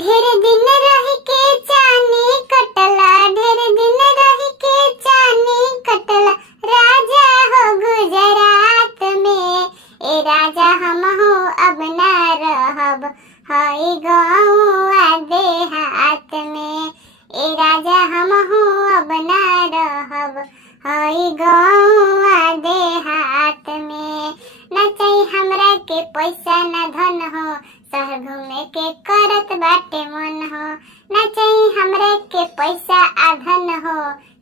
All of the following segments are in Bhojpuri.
ढेर दिन रह के चानी कटला, ढेर दिन रह के चानी कटला, राजा हो गुजरात में। ए राजा हम हो अब ना रहब हई गौआ देहात में। ए राजा हम हो अब ना रहब हई गौआ देहात में। न चाही हमरा के पैसा न धन हो, शहर घूमे के करत बाटे मन हो। न चाही हमरा के पैसा आ धन हो,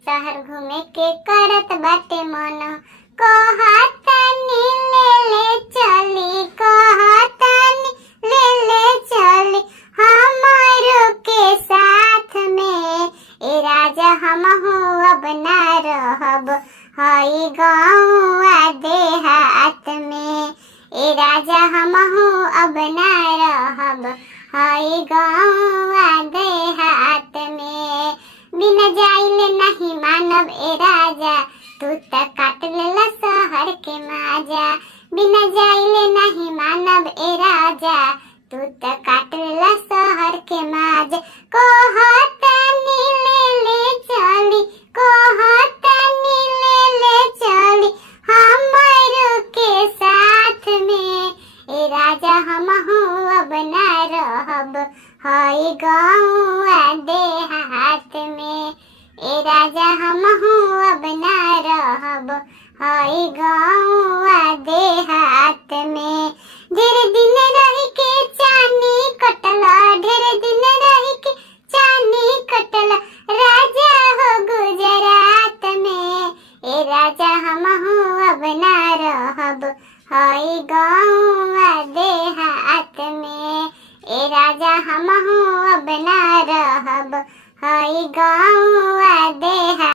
शहर घूमे के करत बाटे मन हो। कहतानी ले ले चली, कहतानी ले ले चली हमारो के साथ में। ए राजा हम हो अब ना रहब हई गौआ देहात में। ए राजा हम हो अब ना रहब हई गौआ देहात में। बिना जाइले नहीं मानब ए राजा, तू त काट लेला शहर के माजा। बिना जाइले नहीं मानब ए राजा, तू त काट लेला शहर के माजा। कहतानी ले ले चली, कहतानी ले ले चली हमारो के साथ में। ए राजा हम हो अब ना रहब हई गौआ देहात में। ए राजा हम हो अब ना रहब हई गौआ देहात में। ढेर दिन रह के चानी कटला, ढेर दिन रह के चानी कटला, राजा हो गुजरात में। ए राजा हम हो अब ना रहब हई गौआ देहात में। ए राजा हम हो अब ना रहब हई गौआ देहात।